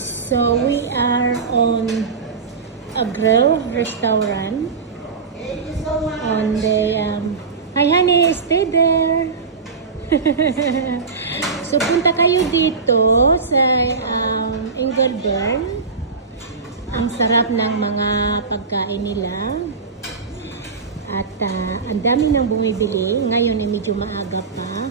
So we are on a grill restaurant on the hi honey, stay there. So punta kayo dito sa Engelbern. Ang sarap ng mga pagkain nila at ang dami nang bumibili. Ngayon ay medyo maaga pa.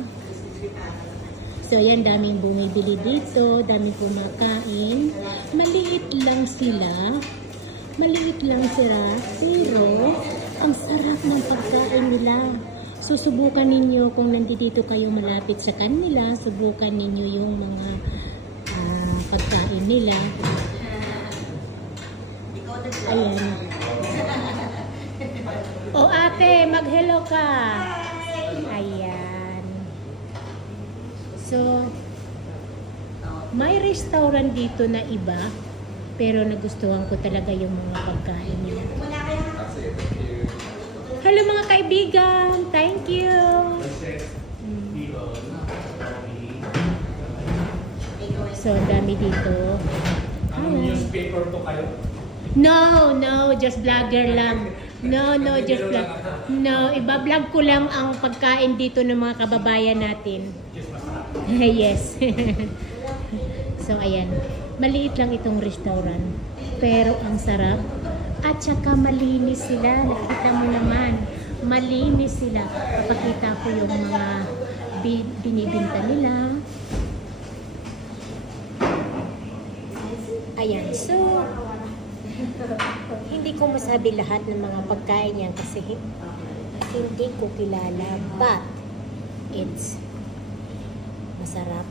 So, yan, daming bumibili dito, daming kumakain. Maliit lang sila. Maliit lang sila. Pero, ang sarap ng pagkain nila. Susubukan ninyo kung nandito kayo malapit sa kanila. Subukan ninyo yung mga pagkain nila. Ayan. O ate, mag-hello ka. Ayan. So, may restaurant dito na iba, pero nagustuhan ko talaga yung mga pagkain nila. Hello mga kaibigan! Thank you! So, dami dito. Newspaper to kayo? No, just vlogger lang. No, just vlog. No, iba-vlog ko lang ang pagkain dito ng mga kababayan natin. Yes. So, ayan. Maliit lang itong restaurant. Pero ang sarap. At saka malinis sila. Nakita mo naman. Malinis sila. Papakita ko yung mga binibinta nila. Ayan. So, hindi ko masabi lahat ng mga pagkain yan kasi hindi ko kilala. But, it's masarap.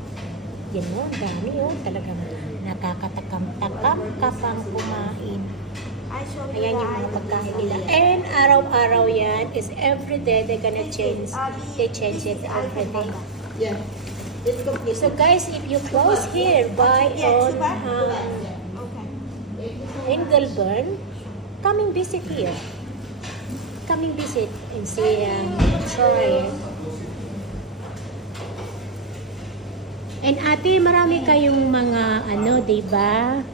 Yan o, dami o. Talagang nakakatakam-takam ka pang kumain. Ayan yung mga pagkain nila. And araw-araw yan is everyday they're gonna change. They change it everyday. Yeah. So guys, if you close here by on Engelbern, coming visit here. Coming visit and see try it. And ate, marami kayong mga diba?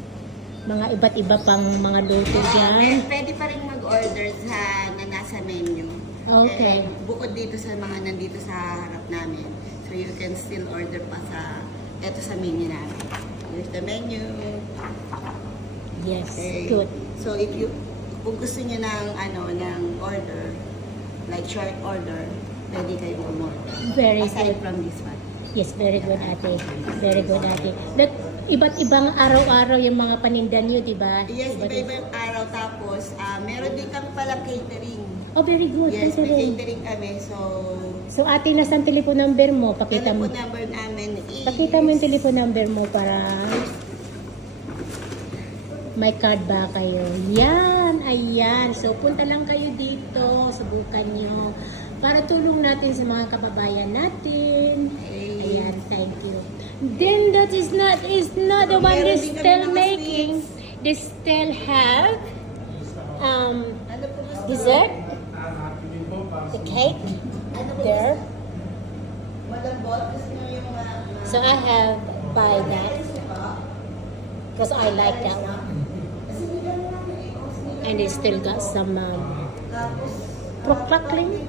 Mga iba't iba pang mga luto dyan. Pwede pa rin mag-order na nasa menu. Okay. Bukod dito sa mga nandito sa harap namin. So you can still order pa sa menu namin. Here's the menu. Yes, okay. Good. So kung gusto niyo ng order, like short order, pwede kayo umorder. Very aside good. from this one. Yes, very good ate. Very good ate. That iba't ibang araw-araw yung mga paninda niyo, di ba? Yes, iba-iba yung araw. Tapos, meron din kami palang catering. Oh, very good. Yes, may catering kami. So ate, nasaan telephone number mo? Pakita mo. Telephone number namin is... Pakita mo yung telephone number mo para may card ba kayo. Yan, ayan. So, punta lang kayo dito. Subukan nyo. Para tulong natin sa mga kababayan natin. Ayan, thank you. Then that is not the one they still making. They still have dessert, the cake there. So I have buy that because I like that one. And it still got some crackling.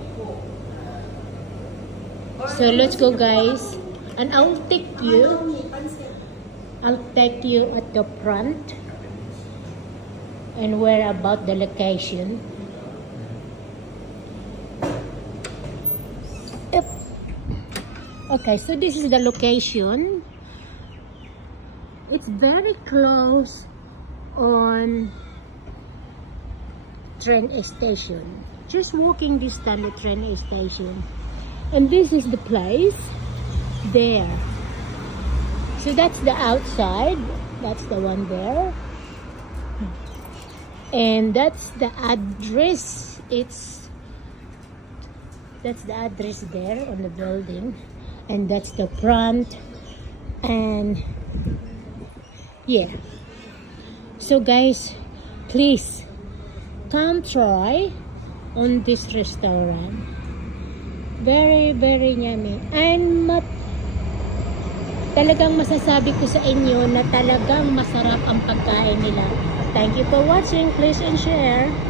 So let's go, guys, and I'll take you at the front and where about the location. Yep. Okay, so this is the location. It's very close on train station. Just walking distance to train station. And this is the place there. So that's the outside. That's the one there. And that's the address. That's the address there on the building. And that's the front. And yeah. So guys, please come try on this restaurant. Very, very yummy. And talagang masasabi ko sa inyo na talagang masarap ang pagkain nila. Thank you for watching. Please and share.